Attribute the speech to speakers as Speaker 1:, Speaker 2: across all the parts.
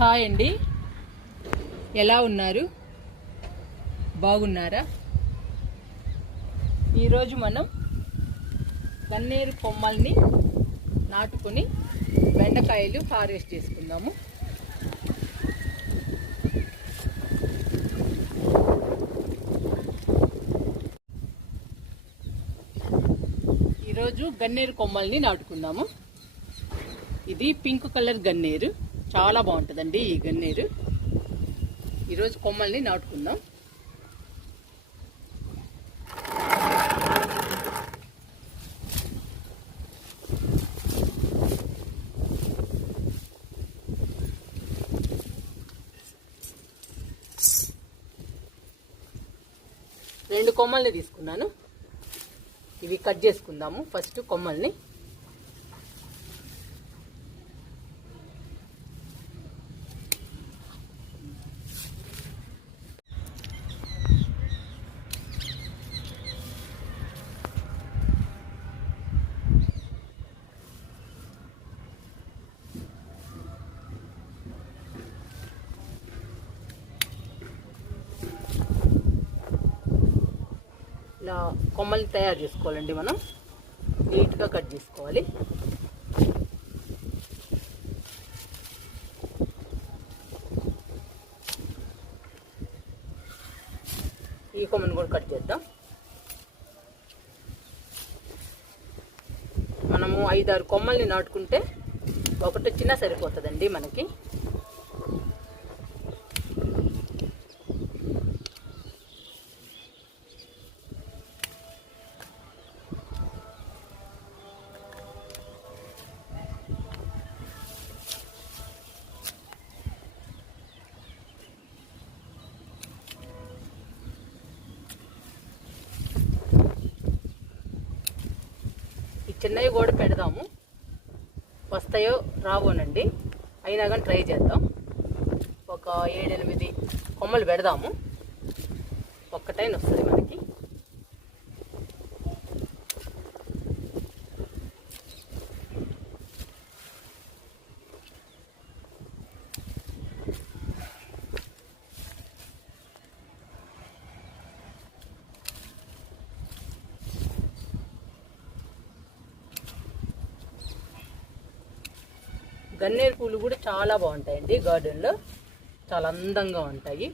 Speaker 1: Hi అండి. ఎలా ఉన్నారు? బాగున్నారా? ఈరోజు మనం గన్నేరు కొమ్మల్ని నాటుకొని బెండకాయలు హార్వెస్ట్ చేసుకుందాము. ఈరోజు గన్నేరు కొమ్మల్ని నాటుకుందాము. ఇది పింక్ కలర్ గన్నేరు. చాలా బాగుంటుందండి ఈ గన్నేరు. ఈరోజు కొమ్మల్ని నాటుకుందాం. రెండు కొమ్మల్ని తీసుకున్నాను. ఇవి కట్ చేసుకుందాము. ఫస్ట్ కొమ్మల్ని ఇలా కొమ్మల్ని తయారు చేసుకోవాలండి మనం. నీట్గా కట్ చేసుకోవాలి. ఈ కొమ్మని కూడా కట్ చేద్దాం. మనము ఐదారు కొమ్మల్ని నాటుకుంటే ఒకటి వచ్చినా సరిపోతుందండి మనకి. చిన్నవి కూడా పెడదాము. వస్తాయో రావోనండి అయినా కానీ ట్రై చేద్దాం. ఒక ఏడెనిమిది కొమ్మలు పెడదాము. ఒక్కటైన వస్తుంది మనకి గన్నేరు పూలు కూడా చాలా బాగుంటాయండి గార్డెన్లో. చాలా అందంగా ఉంటాయి.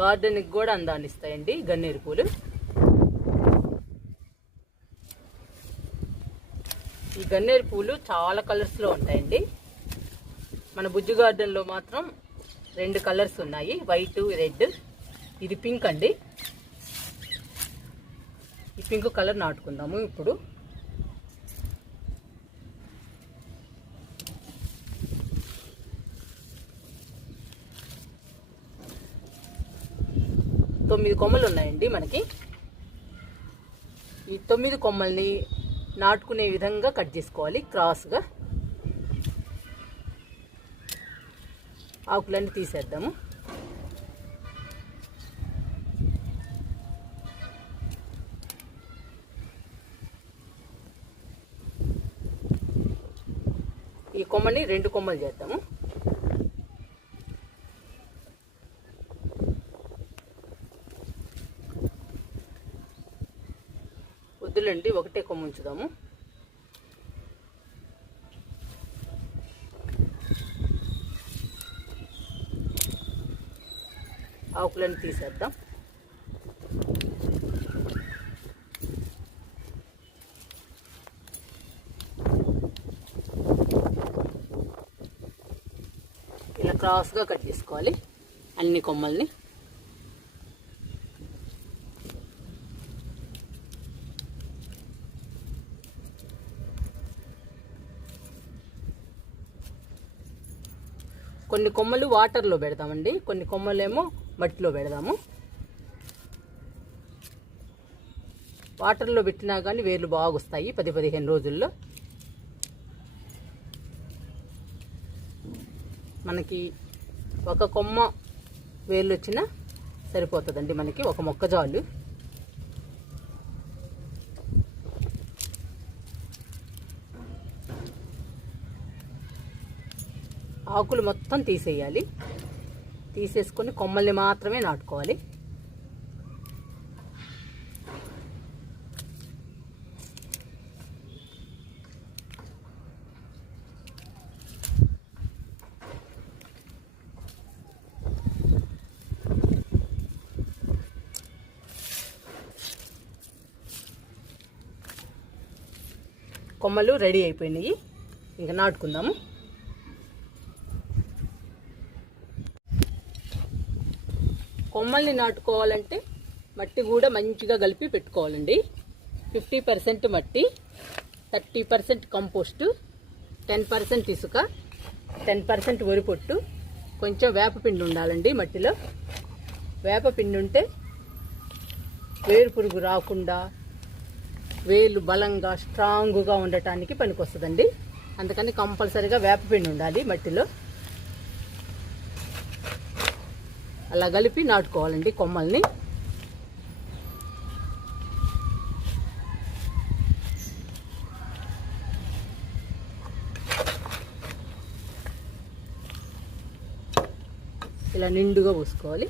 Speaker 1: గార్డెన్కి కూడా అందాన్ని ఇస్తాయండి గన్నేరు పూలు. ఈ గన్నేరు పూలు చాలా కలర్స్లో ఉంటాయండి. మన బుజ్జి గార్డెన్లో మాత్రం రెండు కలర్స్ ఉన్నాయి. White red. ఇది పింక్ అండి. ఈ పింక్ కలర్ నాటుకుందాము ఇప్పుడు. తొమ్మిది కొమ్మలు ఉన్నాయండి మనకి. ఈ తొమ్మిది కొమ్మల్ని నాటుకునే విధంగా కట్ చేసుకోవాలి క్రాస్గా ఆకులన్నీ తీసేద్దాము. ఈ కొమ్మని రెండు కొమ్మలు చేద్దాము. వద్దులేండి ఒకటే కొమ్మ ఉంచుదాము. ఆకులను తీసేద్దాం. ఇలా క్రాస్గా కట్ చేసుకోవాలి అన్ని కొమ్మల్ని. కొన్ని కొమ్మలు వాటర్లో పెడతామండి. కొన్ని కొమ్మలేమో మట్టిలో పెడదాము. వాటర్లో పెట్టినా కానీ వేర్లు బాగా వస్తాయి పది పదిహేను రోజుల్లో. మనకి ఒక కొమ్మ వేర్లు వచ్చినా సరిపోతుందండి మనకి ఒక మొక్కజాలు. ఆకులు మొత్తం తీసేయాలి. తీసేసుకొని కొమ్మల్ని మాత్రమే నాటుకోవాలి. కొమ్మలు రెడీ అయిపోయినాయి. ఇంకా నాటుకుందాము. కొమ్మల్ని నాటుకోవాలంటే మట్టి కూడా మంచిగా కలిపి పెట్టుకోవాలండి. ఫిఫ్టీ పర్సెంట్ మట్టి thirty percent compost ten percent ఇసుక టెన్ పర్సెంట్ వరిపొట్టు. కొంచెం వేపపిండి ఉండాలండి మట్టిలో. వేపపిండి ఉంటే వేరు పురుగు రాకుండా వేలు బలంగా స్ట్రాంగ్గా ఉండటానికి పనికొస్తుందండి. అందుకని కంపల్సరీగా వేపపిండి ఉండాలి మట్టిలో. అలా కలిపి నాటుకోవాలండి కొమ్మల్ని. ఇలా నిండుగా పోసుకోవాలి.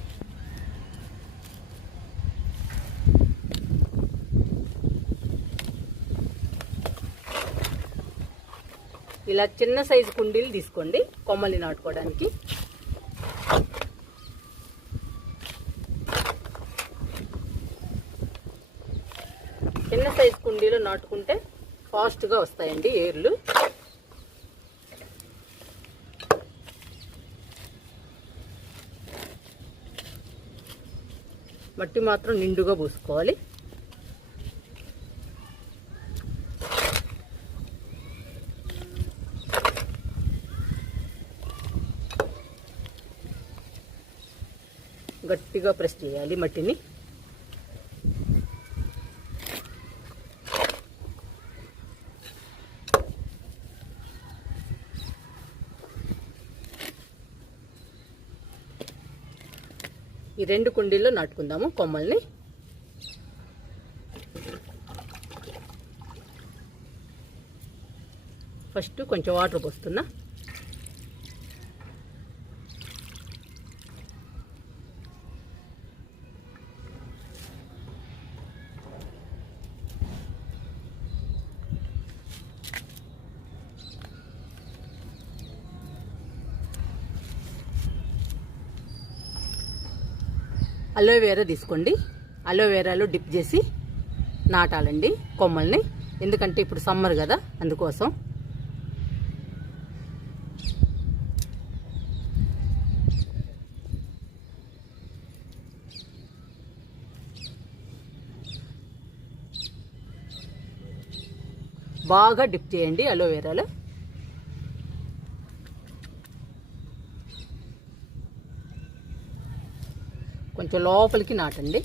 Speaker 1: ఇలా చిన్న సైజు కుండీలు తీసుకోండి కొమ్మల్ని నాటుకోవడానికి చిన్న సైజు కుండీలో నాటుకుంటే ఫాస్ట్గా వస్తాయండి ఏర్లు. మట్టి మాత్రం నిండుగా పూసుకోవాలి. గట్టిగా ప్రెస్ చేయాలి మట్టిని. రెండు కుండీల్లో నాటుకుందాము కొమ్మల్ని. ఫస్ట్ కొంచెం వాటర్ పోస్తున్నా. అలోవేరా తీసుకోండి. అలోవేరాలో డిప్ చేసి నాటాలండి కొమ్మల్ని. ఎందుకంటే ఇప్పుడు సమ్మర్ కదా అందుకోసం. బాగా డిప్ చేయండి అలోవేరాలో. కొంచెం లోపలికి నాటండి.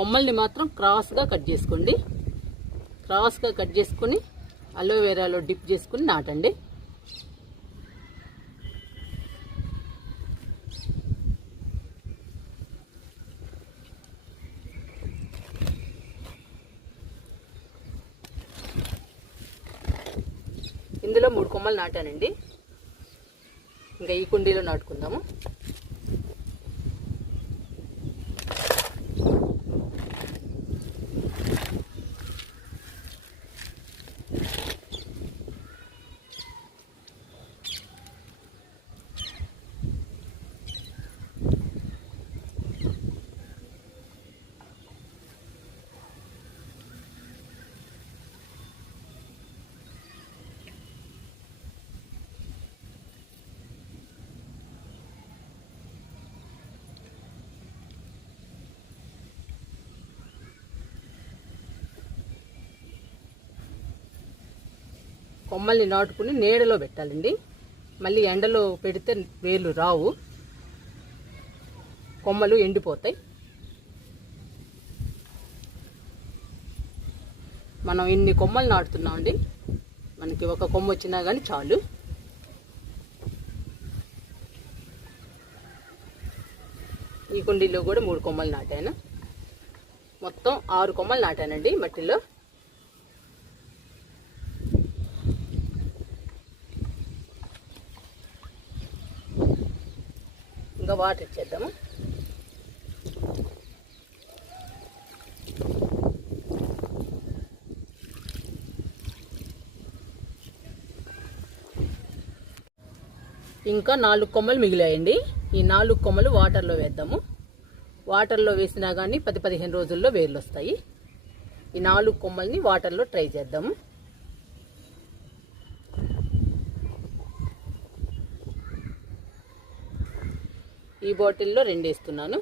Speaker 1: కొమ్మల్ని మాత్రం క్రాస్గా కట్ చేసుకోండి. క్రాస్గా కట్ చేసుకొని అలోవెరాలో డిప్ చేసుకుని నాటండి. ఇందులో మూడు కొమ్మలు నాటానండి. ఇంకా ఈ కుండీలో నాటుకుందాము. కొమ్మల్ని నాటుకుని నీడలో పెట్టాలండి. మళ్ళీ ఎండలో పెడితే వేర్లు రావు. కొమ్మలు ఎండిపోతాయి. మనం ఇన్ని కొమ్మలు నాటుతున్నామండి. మనకి ఒక కొమ్మ వచ్చినా కానీ చాలు. ఈ కుండీలో కూడా మూడు కొమ్మలు నాటాను. మొత్తం ఆరు కొమ్మలు నాటానండి మట్టిలో. ఇంకా వాటర్ ఇచ్చేద్దాము ఇంకా నాలుగు కొమ్మలు మిగిలాయండి. ఈ నాలుగు కొమ్మలు వాటర్లో వేద్దాము. వాటర్లో వేసినా కానీ పది పదిహేను రోజుల్లో వేర్లు వస్తాయి ఈ నాలుగు కొమ్మల్ని వాటర్లో ట్రై చేద్దాము. ఈ బాటిల్లో రెండు వేస్తున్నాను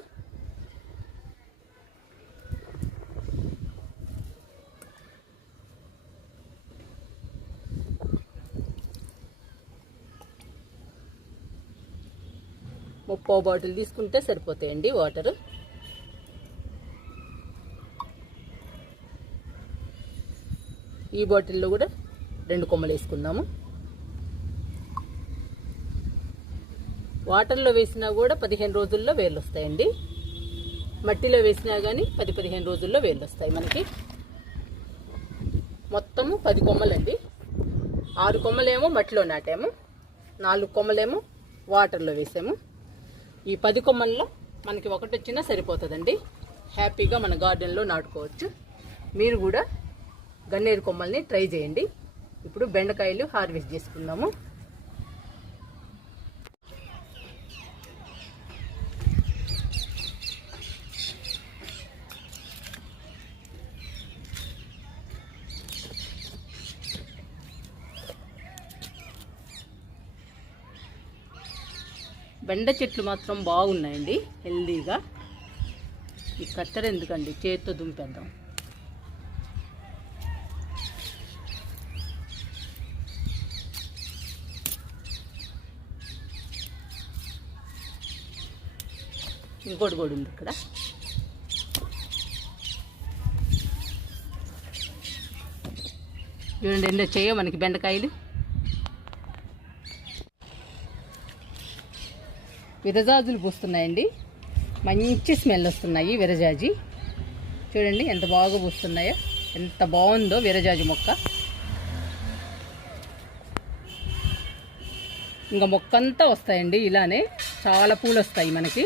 Speaker 1: ముప్పో బాటిల్ తీసుకుంటే సరిపోతాయండి వాటర్. ఈ బాటిల్లో కూడా రెండు కొమ్మలు వేసుకుందాము వాటర్లో వేసినా కూడా పదిహేను రోజుల్లో వేర్లు వస్తాయండి మట్టిలో వేసినా కానీ పది పదిహేను రోజుల్లో వేర్లు వస్తాయి మనకి. మొత్తము పది కొమ్మలండి. ఆరు కొమ్మలేమో మట్టిలో నాటాము. నాలుగు కొమ్మలేమో వాటర్లో వేసాము. ఈ పది కొమ్మల్లో మనకి ఒకటి వచ్చినా సరిపోతుందండి. హ్యాపీగా మన గార్డెన్లో నాటుకోవచ్చు. మీరు కూడా గన్నేరు కొమ్మల్ని ట్రై చేయండి. ఇప్పుడు బెండకాయలు హార్వెస్ట్ చేసుకుందాము. బెండ చెట్లు మాత్రం బాగున్నాయండి హెల్దీగా. ఈ కత్తెర ఎందుకండి? చేతితో దుంపేద్దాం. ఇంకోటి కూడా ఉంది ఇక్కడ. చూడండి ఎన్నో చేయో మనకి బెండకాయలు. విరజాజులు పూస్తున్నాయండి. మంచి స్మెల్ వస్తున్నాయి విరజాజి. చూడండి ఎంత బాగా పూస్తున్నాయో ఎంత బాగుందో విరజాజి మొక్క. ఇంకా మొక్కంతా వస్తాయండి ఇలానే చాలా పూలు వస్తాయి మనకి.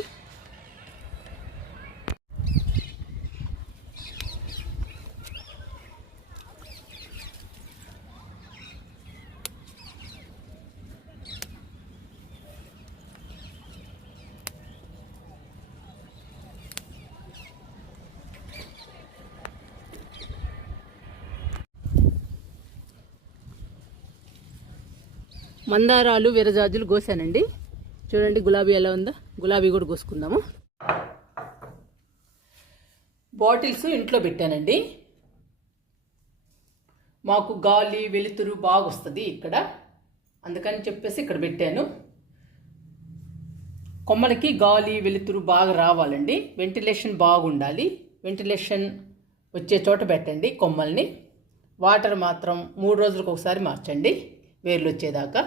Speaker 1: మందారాలు విరజాజులు కోసానండి. చూడండి గులాబీ ఎలా ఉందా. గులాబీ కూడా కోసుకుందాము. బాటిల్స్ ఇంట్లో పెట్టానండి. మాకు గాలి వెలుతురు బాగా వస్తుంది ఇక్కడ. అందుకని చెప్పేసి ఇక్కడ పెట్టాను. కొమ్మలకి గాలి వెలుతురు బాగా రావాలండి. వెంటిలేషన్ బాగుండాలి. వెంటిలేషన్ వచ్చే చోట పెట్టండి కొమ్మల్ని. వాటర్ మాత్రం మూడు రోజులకు ఒకసారి మార్చండి. వేర్లు వచ్చేదాకా